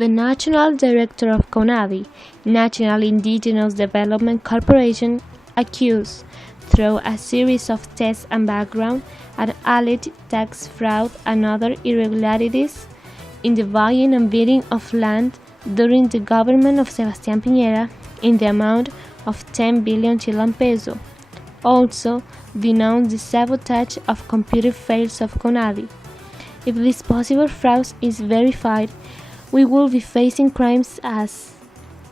The National Director of CONADI, National Indigenous Development Corporation, accused, through a series of tests and background, an alleged tax fraud and other irregularities in the buying and bidding of land during the government of Sebastián Piñera in the amount of 10 billion Chilean peso. Also denounced the sabotage of computer files of CONADI. If this possible fraud is verified, we will be facing crimes as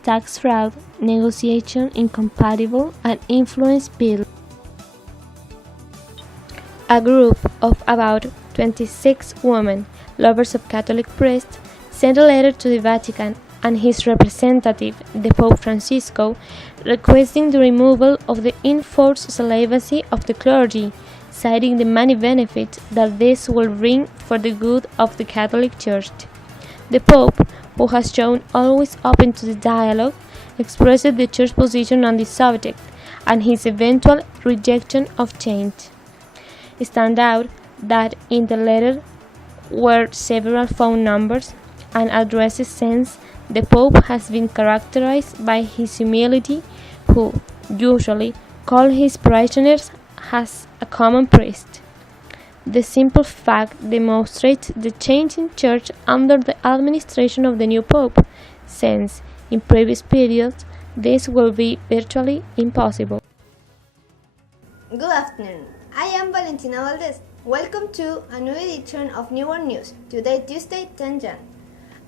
tax fraud, negotiation incompatible, and influence bill. A group of about 26 women, lovers of Catholic priests, sent a letter to the Vatican and his representative, the Pope Francisco, requesting the removal of the enforced celibacy of the clergy, citing the many benefits that this will bring for the good of the Catholic Church. The Pope, who has shown always open to the dialogue, expressed the Church's position on this subject and his eventual rejection of change. It stands out that in the letter were several phone numbers and addresses since the Pope has been characterized by his humility, who usually called his parishioners as a common priest. The simple fact demonstrates the change in church under the administration of the new Pope, since in previous periods this will be virtually impossible. Good afternoon. I am Valentina Valdez. Welcome to a new edition of New World News, today Tuesday 10 Jan.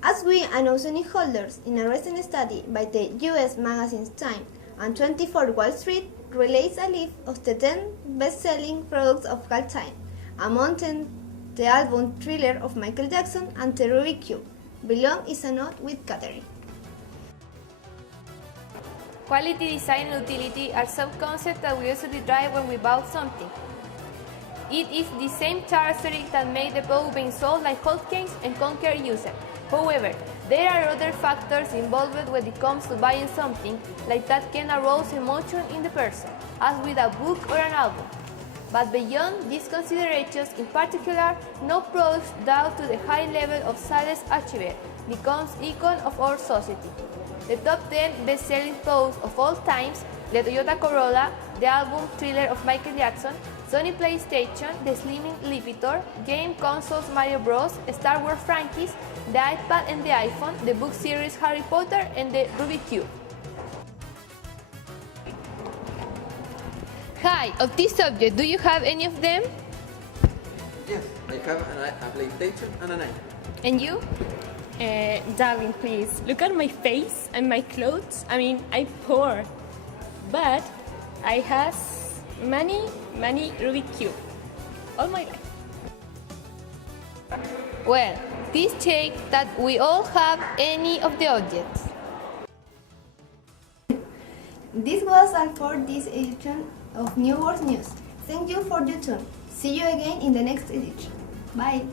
As we announced holders in a recent study by the US magazine Time and 24 Wall Street released a list of the 10 best-selling products of all time, among them the album Thriller of Michael Jackson and the Rubik's Cube. Below is a note with Catherine. Quality, design, and utility are sub-concepts that we usually drive when we buy something. It is the same characteristics that make the product being sold like hotcakes and conquer users. However, there are other factors involved when it comes to buying something, like that can arouse emotion in the person, as with a book or an album. But beyond these considerations, in particular, no product down to the high level of sales achieved becomes icon of our society. The top 10 best-selling products of all times: the Toyota Corolla, the album Thriller of Michael Jackson, Sony PlayStation, the Slimming Lipitor, game consoles Mario Bros, Star Wars franchise, the iPad and the iPhone, the book series Harry Potter, and the Rubik's Cube. Hi, of this subject, do you have any of them? Yes, I have a PlayStation and an iPad. And you? Darling, please, look at my face and my clothes. I'm poor, but I have many Rubik's Cube all my life. Well, this checks that we all have any of the objects. This was all for this edition of New World News. Thank you for your time. See you again in the next edition. Bye.